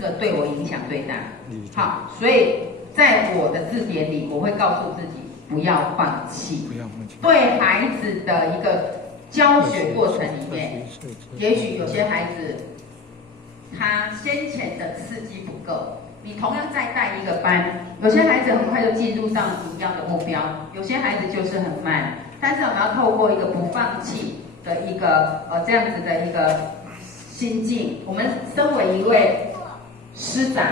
这个对我影响最大。好，所以在我的字典里，我会告诉自己不要放弃。对孩子的一个教学过程里面，也许有些孩子他先前的刺激不够，你同样再带一个班，有些孩子很快就进入到一样的目标，有些孩子就是很慢。但是我们要透过一个不放弃的一个这样子的一个心境，我们身为一位师长，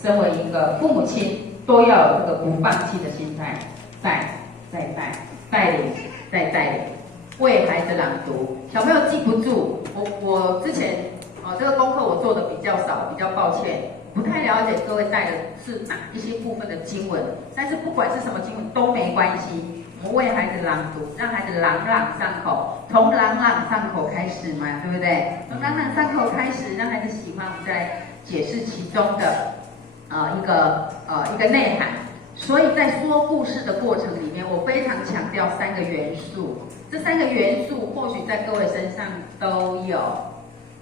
身为一个父母亲，都要有这个不放弃的心态，带领，为孩子朗读。小朋友记不住，我之前这个功课我做的比较少，比较抱歉，不太了解各位带的是哪一些部分的经文。但是不管是什么经文都没关系，我们为孩子朗读，让孩子朗朗上口，从朗朗上口开始嘛，对不对？从朗朗上口开始，让孩子喜欢，我们再来解释其中的一个内涵。所以在说故事的过程里面，我非常强调3个元素。这3个元素或许在各位身上都有。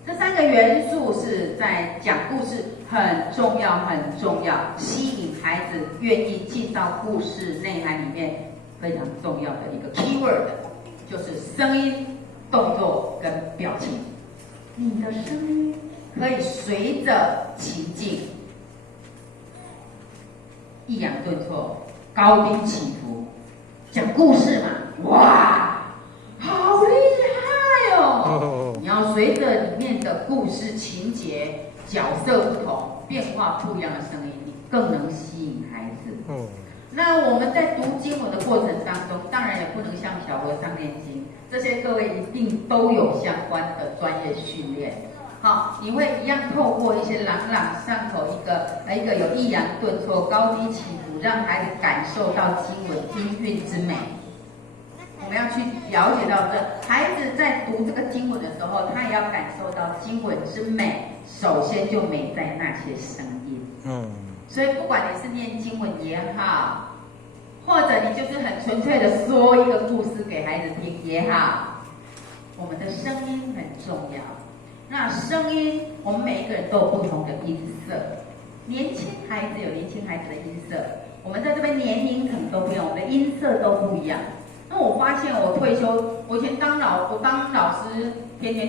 这3个元素是在讲故事很重要，吸引孩子愿意进到故事内涵里面非常重要的一个 keyword， 就是声音、动作跟表情。你的声音可以随着情境抑扬顿挫，高低起伏。讲故事嘛，哇，好厉害哦！你要随着里面的故事情节、角色不同，变化不一样的声音，你更能吸引孩子。那我们在读经文的过程当中，当然也不能像小和尚念经，这些各位一定都有相关的专业训练。好，你会一样透过一些朗朗上口，一个有抑扬顿挫、高低起伏，让孩子感受到经文音韵之美。我们要去了解到孩子在读这个经文的时候，他也要感受到经文之美。首先就美在那些声音。所以不管你是念经文也好，或者你就是很纯粹的说一个故事给孩子听也好，我们的声音很重要。那声音，我们每一个人都有不同的音色。年轻孩子有年轻孩子的音色，我们在这边年龄层都不一样，我们的音色都不一样。那我发现我退休，我以前当老师，天天都